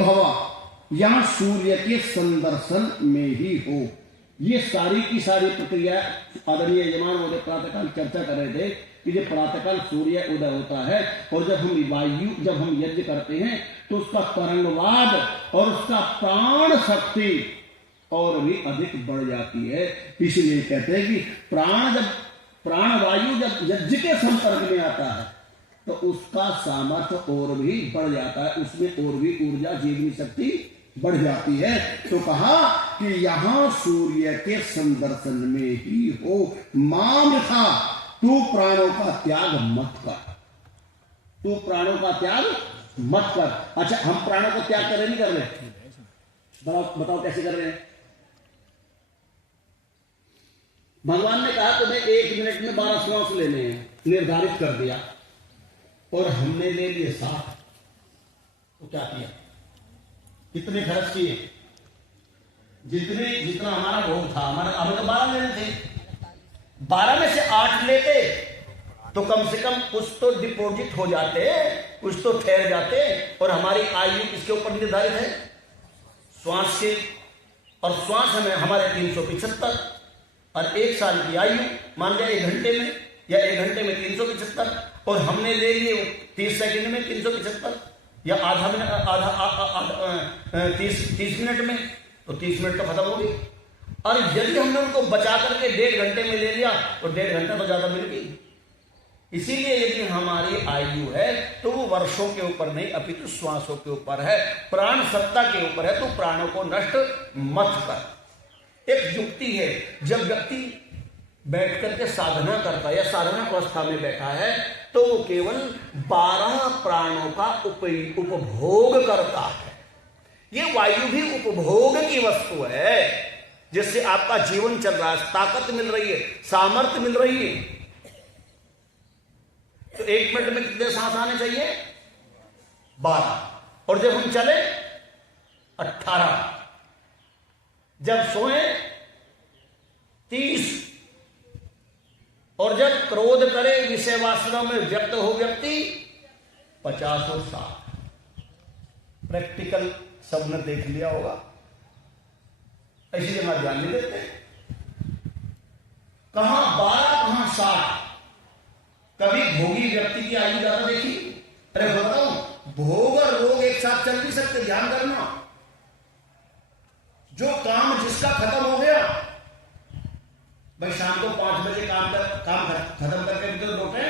भव यहाँ सूर्य के संदर्शन में ही हो। ये सारी की सारी प्रक्रिया आदरणीय यजमान महोदय प्रातःकाल चर्चा कर रहे थे कि जब प्रातःकाल सूर्य उदय होता है और जब हम यज्ञ करते हैं तो उसका तरंगवाद और उसका प्राण शक्ति और भी अधिक बढ़ जाती है। इसलिए कहते हैं कि प्राणवायु जब यज्ञ के संपर्क में आता है तो उसका सामर्थ्य और भी बढ़ जाता है, उसमें और भी ऊर्जा जीवनी शक्ति बढ़ जाती है। तो कहा कि यहां सूर्य के संदर्शन में ही हो। माम था तू प्राणों का त्याग मत कर, तू प्राणों का त्याग मत कर। अच्छा, हम प्राणों को त्याग कर रहे नहीं कर रहे? बताओ कैसे कर रहे हैं? भगवान ने कहा तुम्हें 1 मिनट में 12 श्वास लेने हैं, निर्धारित कर दिया, और हमने ले लिए 7। तो क्या किया? कितने खर्च किए? जितना हमारा भोग था, हमें तो 12 लेने थे, 12 में से 8 लेते तो कम से कम कुछ तो डिपॉजिट हो जाते, कुछ तो ठहर जाते। और हमारी आयु किसके ऊपर निर्धारित है? श्वास के। और श्वास हमें हमारे 375, और 1 साल की आयु मान लिया 1 घंटे में, या 1 घंटे में 375, और हमने ले लिए 30 सेकंड में 375, या आधा मिनट 30 मिनट में, तो 30 मिनट तो खत्म हो गई। और यदि हमने उनको बचा करके 1.5 घंटे में ले लिया तो 1.5 घंटा तो ज्यादा मिल गई। इसीलिए यदि हमारी आयु है तो वो वर्षों के ऊपर नहीं अपितु श्वासों के ऊपर है, प्राण सत्ता के ऊपर है। तो प्राणों को नष्ट मत कर। एक युक्ति है, जब व्यक्ति बैठ करके साधना करता है या साधना अवस्था में बैठा है तो वो केवल 12 प्राणों का उपभोग करता है। ये वायु भी उपभोग की वस्तु है, जिससे आपका जीवन चल रहा है, ताकत मिल रही है, सामर्थ्य मिल रही है। तो 1 मिनट में कितने सांस आने चाहिए? 12। और जब हम चले 18, जब सोए 30, और जब क्रोध करे विषय वासना में व्यक्त हो व्यक्ति 50 और 60। प्रैक्टिकल सबने देख लिया होगा, ऐसी जगह ध्यान नहीं देते। कहां 12 कहां 60। कभी भोगी व्यक्ति की आयु ज्यादा देखी? अरे बताओ, भोग और रोग एक साथ चल नहीं सकते, ध्यान करना। जो काम जिसका खत्म हो गया, भाई शाम को 5 बजे काम खत्म करके भी तो लौटे,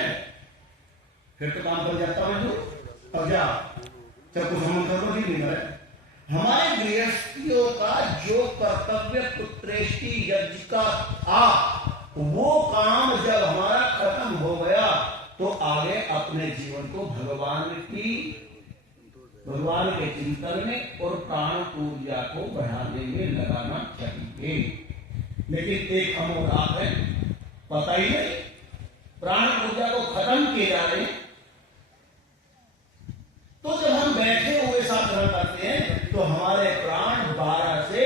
फिर तो काम कर जाता हूं। अब जा चल कुछ हम कर लो, ठीक नहीं है। हमारे गृहस्थियों का जो कर्तव्य पुत्रेष्टि यज्ञ का वो काम जब हमारा खत्म हो गया तो आगे अपने जीवन को भगवान के चिंतन में और प्राण ऊर्जा को बढ़ाने में लगाना चाहिए। लेकिन एक अमोघात है, पता ही नहीं, प्राण ऊर्जा को खत्म किए जा रहे हैं। तो जब हम बैठे हुए साधना करते हैं तो हमारे प्राण 12 से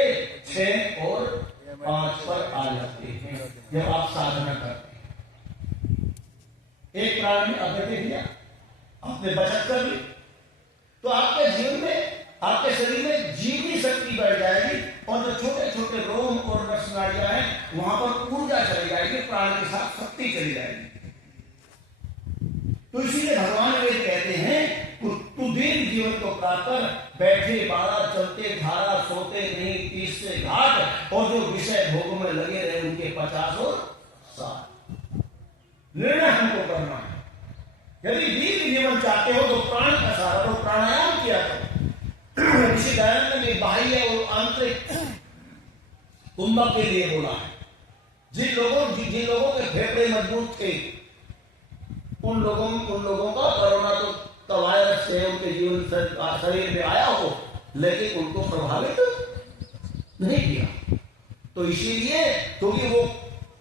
6 और 5 पर आ जाते हैं। जब आप साधना करते हैं, एक प्राण में आपने देख लिया, आपने बचत कर ली, तो आपके जीवन में, आपके शरीर में जीवनी शक्ति बढ़ जाएगी, और जो छोटे छोटे रोम और रसनाड़ियां हैं वहां पर ऊर्जा चली जाएगी, प्राण के साथ शक्ति चली जाएगी। तो इसीलिए भगवान वेद कहते हैं तू दीर्घ जीवन को प्राप्त कर, बैठे 12 चलते धारा, सोते नहीं 30 से घाट, और जो विषय भोग में लगे रहे उनके 50 और 60। निर्णय हमको करना है। यदि दीर्घ जीवन चाहते हो तो प्राण का सहारा लो, प्राणायाम किया करो। ऋषि दयानंद ने बाह्य और आंतरिक कुंभक के लिए बोला है। जिन लोगों के फेफड़े मजबूत थे उन लोगों का कोरोना तो वायरस से उनके जीवन शरीर में आया हो, लेकिन उनको प्रभावित नहीं किया। तो इसीलिए क्योंकि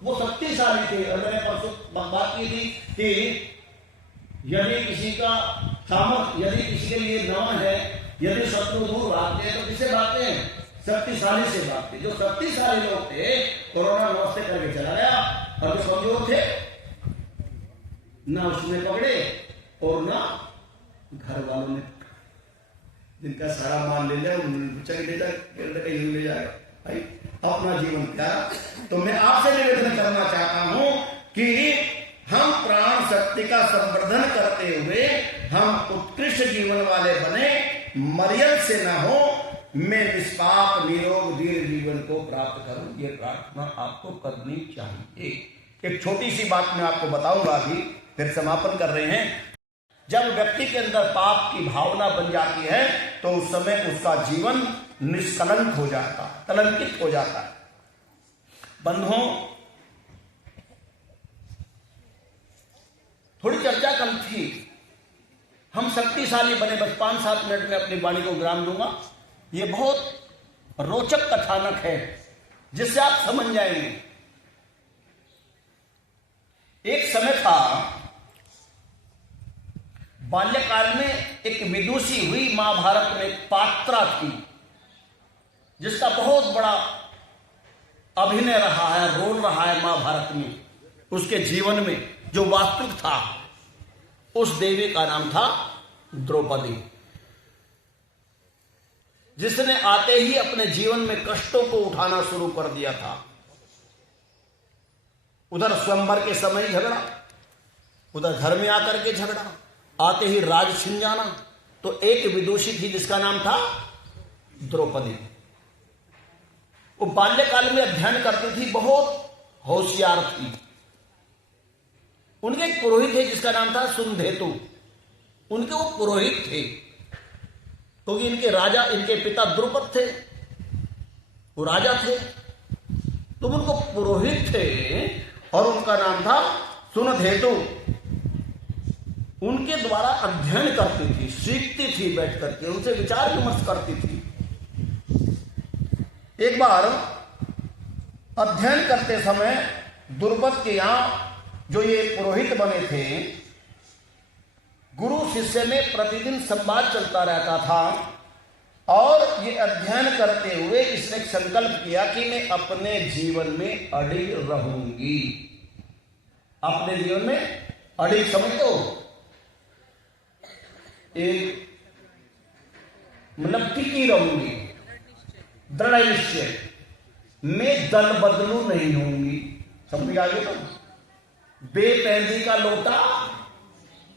वो शक्तिशाली थे। और मैंने परसों बात की थी कि यदि किसी का सामर्थ्य, यदि किसी के लिए नवा है, यदि शत्रु दूर भागते हैं तो किससे भागते हैं? शक्तिशाली से भागते। जो शक्तिशाली लोग थे कोरोना नमस्ते करके चला गया, और जो कमजोर थे ना उसने पकड़े और ना घर वालों ने। जिनका सारा माल ले लिया चले ले ले जाएगा भाई अपना जीवन क्या। तो मैं आपसे निवेदन करना चाहता हूं कि हम प्राण शक्ति का संवर्धन करते हुए हम उत्कृष्ट जीवन वाले बने, मर्याद से न हो, मैं निष्पाप निरोग दीर्घ जीवन को प्राप्त करूं, ये प्रार्थना आपको करनी चाहिए। एक छोटी सी बात मैं आपको बताऊंगा, अभी फिर समापन कर रहे हैं। जब व्यक्ति के अंदर पाप की भावना बन जाती है तो उस समय उसका जीवन निष्कलंक हो जाता, कलंकित हो जाता है। बंधुओं, थोड़ी चर्चा कल थी, हम शक्तिशाली बने, बस 5-7 मिनट में अपनी वाणी को विराम दूंगा। ये बहुत रोचक कथानक है जिससे आप समझ जाएंगे। एक समय था, बाल्यकाल में एक विदुषी हुई, महाभारत में एक पात्रा थी जिसका बहुत बड़ा अभिनय रहा है, रोल रहा है महाभारत में। उसके जीवन में जो वास्तविक था, उस देवी का नाम था द्रौपदी, जिसने आते ही अपने जीवन में कष्टों को उठाना शुरू कर दिया था। उधर स्वयंवर के समय झगड़ा, उधर घर में आकर के झगड़ा, आते ही राज छिन जाना। तो एक विदुषी थी जिसका नाम था द्रौपदी। वो बाल्यकाल में अध्ययन करती थी, बहुत होशियार थी। उनके एक पुरोहित थे जिसका नाम था सुनधेतु। उनके वो पुरोहित थे क्योंकि इनके राजा, इनके पिता द्रुपद थे, वो राजा थे, तो उनको पुरोहित थे और उनका नाम था सुनधेतु। उनके द्वारा अध्ययन करती थी, सीखती थी, बैठ करके उनसे विचार विमर्श करती थी। एक बार अध्ययन करते समय द्रुपद के यहां जो ये पुरोहित बने थे, गुरु शिष्य में प्रतिदिन संवाद चलता रहता था और ये अध्ययन करते हुए इसने संकल्प किया कि मैं अपने जीवन में अडिग रहूंगी। अपने जीवन में अडिग समझते हो, एक मतलब टिकी रहूंगी, दृढ़ निश्चय, मैं दल बदलू नहीं होंगी। समझ आगे तो बेपैंदी का लोटा,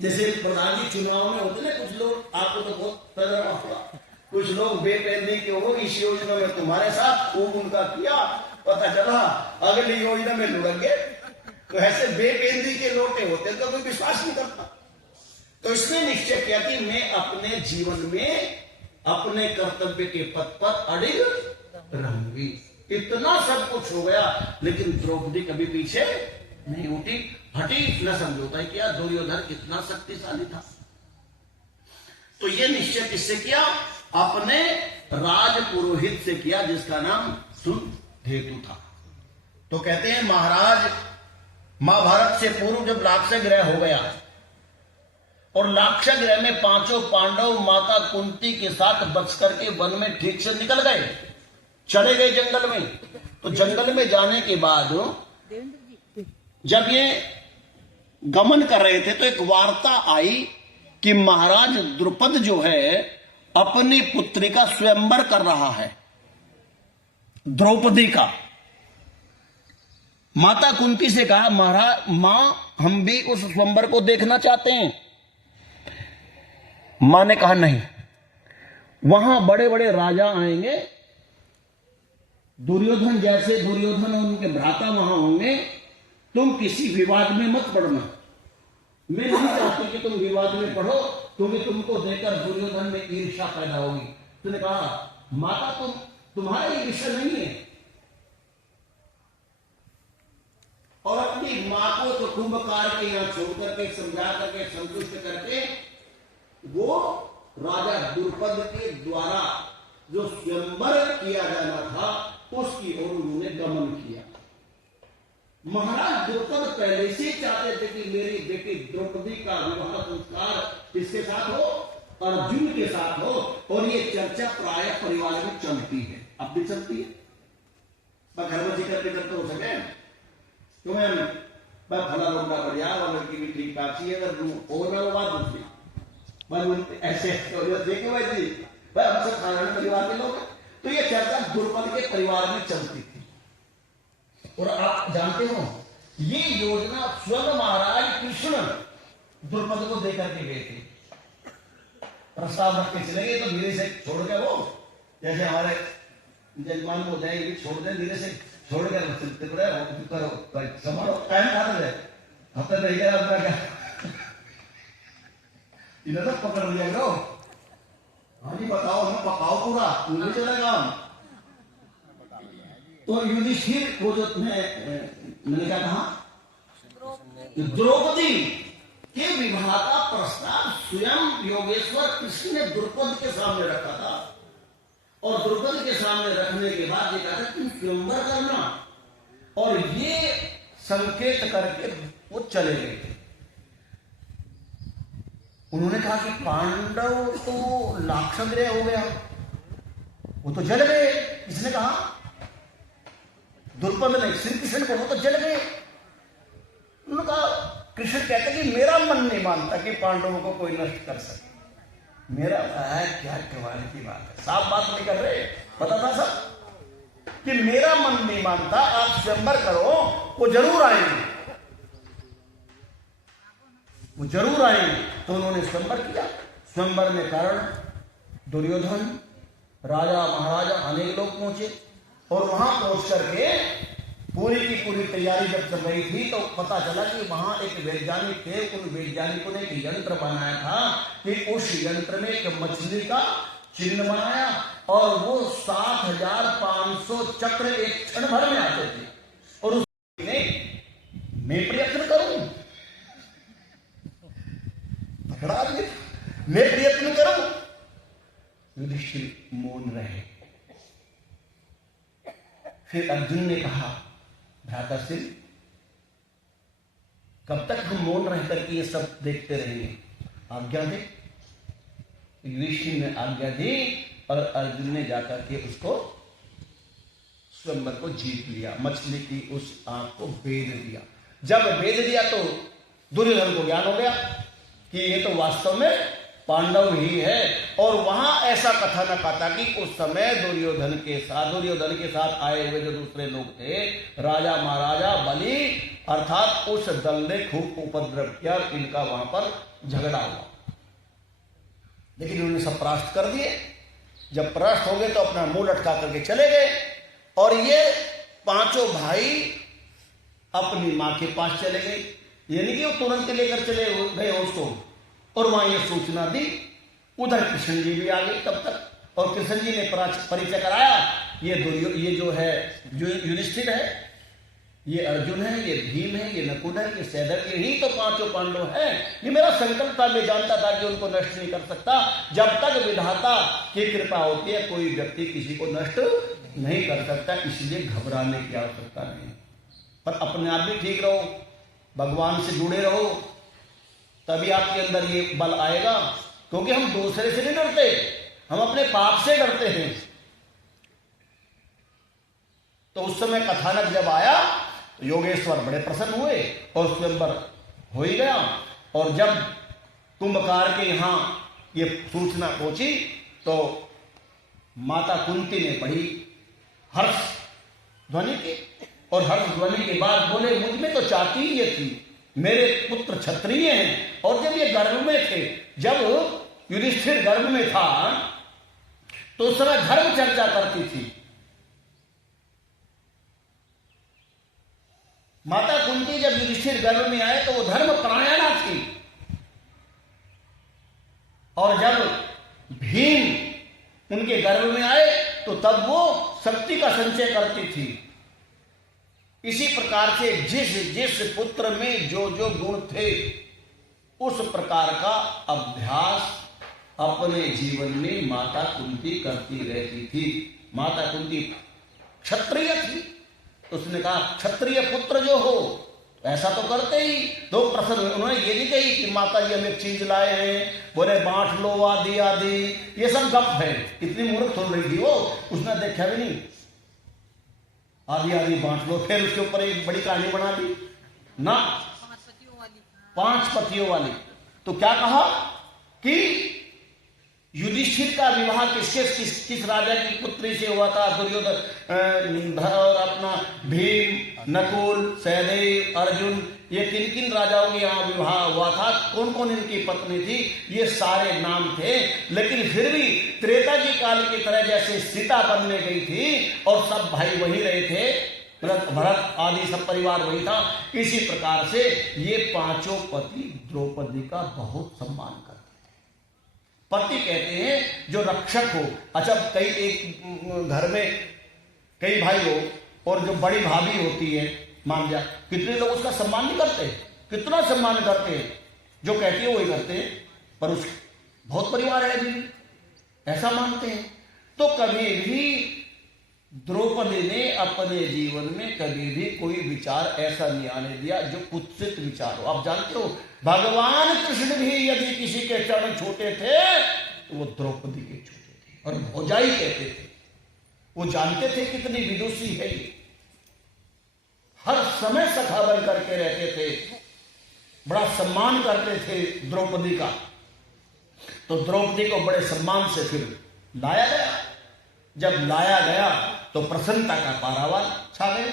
जैसे प्रधान जी चुनाव में होते ना, कुछ लोग, आपको तो बहुत तजर्बा होगा, कुछ लोग बेपैंदी के हो, इस योजना में तुम्हारे साथ खूब उनका किया, पता चला अगली योजना में लुढ़क गए। तो ऐसे बेपैंदी के लोटे होते तो कोई विश्वास नहीं करता। तो इसने निश्चय किया कि मैं अपने जीवन में अपने कर्तव्य के पथ पर अडिग रहूंगी। इतना सब कुछ हो गया, लेकिन द्रौपदी कभी पीछे नहीं उठी, हटी न समझौता ही किया। दुर्योधन कितना शक्तिशाली था। तो ये निश्चय किससे किया? अपने राज पुरोहित से किया, जिसका नाम सुनधेतु था। तो कहते हैं महाराज, महाभारत से पूर्व जब लाक्षागृह हो गया और लाक्षागृह में 5 पांडव माता कुंती के साथ बच करके वन में ठीक से निकल गए, चले गए जंगल में। तो जंगल में जाने के बाद जब ये गमन कर रहे थे तो एक वार्ता आई कि महाराज द्रुपद जो है अपनी पुत्री का स्वयंवर कर रहा है, द्रौपदी का। माता कुंती से कहा, महाराज मां, हम भी उस स्वयंवर को देखना चाहते हैं। मां ने कहा नहीं, वहां बड़े बड़े राजा आएंगे, दुर्योधन जैसे दुर्योधन और उनके भ्राता वहां होंगे, तुम किसी विवाद में मत पड़ना। मैं नहीं चाहती कि तुम विवाद में पढ़ो, क्योंकि तुमको देखकर दुर्योधन में ईर्ष्या पैदा होगी। तुमने कहा माता, तुम्हारा ये विषय नहीं है। और अपनी मां को तो कुंभकार के यहां छोड़ करके, समझा करके, संतुष्ट करके, वो राजा द्रुपद के द्वारा जो स्वयंवर किया जाना था उसकी ओर उन्होंने गमन किया। महाराज द्रुपद पहले से चाहते थे कि मेरी बेटी द्रौपदी का विवाह संस्कार इसके साथ हो, अर्जुन के साथ हो, और ये चर्चा प्राय परिवार में चलती है, अब भी चलती है। मैं घर में जिक्र करते हो सके तो मैं फला लोटा बढ़िया और लड़की भी ठीक ठाक सी है, अगर और मैं बात दूसरी ऐसे देखे भाई जी, भाई हम सब नारायण परिवार के लोग हैं। तो ये चर्चा द्रुपद के परिवार में चलती थी। और आप जानते हो ये योजना स्वयं महाराज कृष्ण द्रुपद को देकर के गए थे। प्रस्ताव रख के चले गए तो धीरे से छोड़ के वो जैसे हमारे जजमान को जाएंगे छोड़ दे, धीरे से छोड़ कर चलते पड़े करो संभालो टाइम खा रहे हफ्ते रह गया अपना क्या इन्हें तो पकड़ लिया करो। हाँ जी बताओ हमें पकाओ पूरा नहीं चलेगा। तो युधिष्ठिर को जो मैंने क्या कहा द्रौपदी के विवाह का प्रस्ताव स्वयं योगेश्वर कृष्ण ने द्रुपद के सामने रखा था। और द्रुपद के सामने रखने के बाद ये कहा था तुम स्वयंवर करना, और ये संकेत करके वो चले गए थे। उन्होंने कहा कि पांडव तो लाक्षागृह हो गया, वो तो जल गए। इसने कहा द्रुपद ने श्री कृष्ण को, वो तो जल गए। उन्होंने कहा कृष्ण कहते कि मेरा मन नहीं मानता कि पांडवों को कोई नष्ट कर सके। मेरा क्या कमाल की बात है, साफ बात नहीं कर रहे, पता था सब कि मेरा मन नहीं मानता, आप स्वयंवर करो, वो जरूर आएंगे, वो जरूर आएंगे। तो उन्होंने स्वयंवर किया। स्वयंवर में कर्ण, दुर्योधन, राजा महाराजा अनेक लोग पहुंचे। और वहां पहुंच करके पूरी की पूरी तैयारी जब चल रही थी तो पता चला कि वहां एक वैज्ञानिक थे। उन वैज्ञानिकों ने एक यंत्र बनाया था कि उस यंत्र में एक मछली का चिन्ह बनाया और वो 7,500 चक्र एक क्षण भर में आते थे। और उसने मैं प्रयत्न करूं, पकड़ा मैं प्रयत्न करूं। युधिष्ठिर मौन रहे। फिर अर्जुन ने कहा भ्राताश्री कब तक हम मौन रह करके ये सब देखते रहेंगे, आज्ञा दे। युधिष्ठिर ने आज्ञा दी और अर्जुन ने जाकर के उसको स्वयंवर को जीत लिया। मछली की उस आंख को भेद दिया। जब भेद दिया तो दुर्योधन को ज्ञान हो गया कि ये तो वास्तव में पांडव ही है। और वहां ऐसा कथानक आता कि उस समय दुर्योधन के साथ आए हुए जो दूसरे लोग थे, राजा महाराजा बलि अर्थात उस दल ने खूब उपद्रव किया, इनका वहां पर झगड़ा हुआ। लेकिन उन्होंने सब परास्त कर दिए। जब परास्त हो गए तो अपना मुंह लटका करके चले गए। और ये पांचों भाई अपनी मां के पास चले गए। यानी कि वो तुरंत लेकर चले गए उसको। और वहां ये सूचना दी। उधर कृष्ण जी भी आ गए तब तक। और कृष्ण जी ने परिचय कराया, ये जो है युधिष्ठिर है, ये अर्जुन है, ये भीम है, ये नकुल है, ये सहदेव, यही तो पांचों पांडव हैं। ये मेरा संकल्प था, मैं जानता था कि उनको नष्ट नहीं कर सकता। जब तक विधाता की कृपा होती है कोई व्यक्ति किसी को नष्ट नहीं कर सकता, इसलिए घबराने की आवश्यकता नहीं। पर अपने आप भी ठीक रहो, भगवान से जुड़े रहो, तभी आपके अंदर ये बल आएगा। क्योंकि हम दूसरे से नहीं डरते, हम अपने पाप से डरते हैं। तो उस समय कथानक जब आया तो योगेश्वर बड़े प्रसन्न हुए और स्वयंवर हो ही गया। और जब कुंभकार के यहां ये सूचना पहुंची तो माता कुंती ने पढ़ी हर्ष ध्वनि की। और हर्ष ध्वनि के बाद बोले मुझ में तो चाहती ही ये थी, मेरे पुत्र क्षत्रिय हैं। और जब ये गर्भ में थे, जब युधिष्ठिर गर्भ में था तो उस समय धर्म चर्चा करती थी। माता कुंती जब युधिष्ठिर गर्भ में आए तो वो धर्म परायणा थी। और जब भीम उनके गर्भ में आए तो तब वो शक्ति का संचय करती थी। इसी प्रकार से जिस जिस पुत्र में जो जो गुण थे उस प्रकार का अभ्यास अपने जीवन में माता कुंती करती रहती थी। माता कुंती क्षत्रिय थी तो उसने कहा क्षत्रिय पुत्र जो हो ऐसा तो करते ही। तो प्रसन्न हुए। उन्होंने ये नहीं कही कि माता जी हम एक चीज लाए हैं, बोले बांट लो आदि आदि, ये सब गप है। इतनी मूर्ख हो रही थी वो, उसने देखा भी नहीं। आदि आदि बांट लो, फिर उसके ऊपर एक बड़ी कहानी बना दी ना, 5 पतियों वाली। तो क्या कहा कि युधिष्ठिर युधिष्ठिर का विवाह किस राजा की पुत्री से हुआ था? दुर्योधन और अपना भीम, नकुल, सहदेव, अर्जुन, ये किन किन राजाओं के यहाँ विवाह हुआ था, कौन कौन इनकी पत्नी थी, ये सारे नाम थे। लेकिन फिर भी त्रेता जी काल की तरह जैसे सीता बनने गई थी और सब भाई वही रहे थे, भरत आदि सब परिवार वही था, इसी प्रकार से ये पांचों पति द्रौपदी का बहुत सम्मान करते थे। पति कहते हैं जो रक्षक हो। अच्छा, कई एक घर में कई भाई हो और जो बड़ी भाभी होती है, मान जा, कितने लोग उसका सम्मान नहीं करते, कितना सम्मान करते हैं, जो कहती है वही करते हैं, पर उस बहुत परिवार है अभी भी ऐसा मानते हैं। तो कभी भी द्रौपदी ने अपने जीवन में कभी भी कोई विचार ऐसा नहीं आने दिया जो कुत्सित विचार हो। आप जानते हो भगवान कृष्ण भी यदि किसी के चरण छूटे थे तो वो द्रौपदी के छूटे थे और भौजाई कहते थे। वो जानते थे कितनी विदुषी है ये, हर समय सखा बन करके रहते थे, बड़ा सम्मान करते थे द्रौपदी का। तो द्रौपदी को बड़े सम्मान से फिर लाया गया। जब लाया गया तो प्रसन्नता का पारावार छा गए।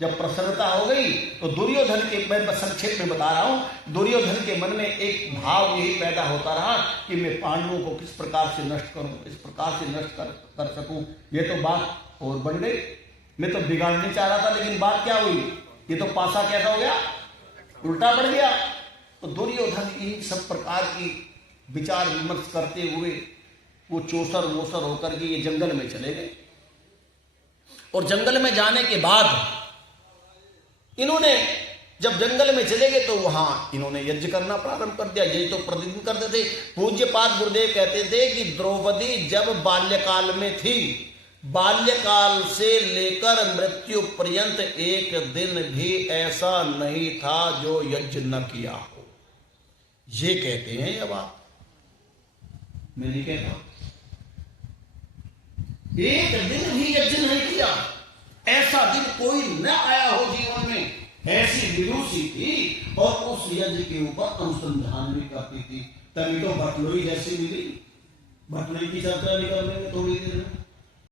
जब प्रसन्नता हो गई तो दुर्योधन के, मैं संक्षेप में बता रहा हूं, दुर्योधन के मन में एक भाव यही पैदा होता रहा कि मैं पांडवों को किस प्रकार से नष्ट करूं, किस प्रकार से नष्ट कर सकूं। ये तो बात और बढ़ गई, मैं तो बिगाड़ने चाह रहा था, लेकिन बात क्या हुई, ये तो पासा कैसा हो गया, उल्टा पड़ गया। तो दुर्योधन इन सब प्रकार की विचार विमर्श करते हुए वो चौसर वोसर होकर के ये जंगल में चले गए। और जंगल में जाने के बाद इन्होंने जब जंगल में चले गए तो वहां इन्होंने यज्ञ करना प्रारंभ कर दिया। यही तो प्रतिदिन करते थे। पूज्यपाद गुरुदेव कहते थे कि द्रौपदी जब बाल्यकाल में थी, बाल्यकाल से लेकर मृत्यु पर्यंत एक दिन भी ऐसा नहीं था जो यज्ञ न किया हो। ये कहते हैं ये बात, मैं नहीं कहता। एक दिन भी यज्ञ नहीं किया, ऐसा दिन कोई न आया हो जीवन में। ऐसी विदुषी थी और उस यज्ञ के ऊपर अनुसंधान भी करती थी। तभी तो भटलोई जैसी मिली। भटलोई की चर्चा भी कर लेंगे थोड़ी देर में।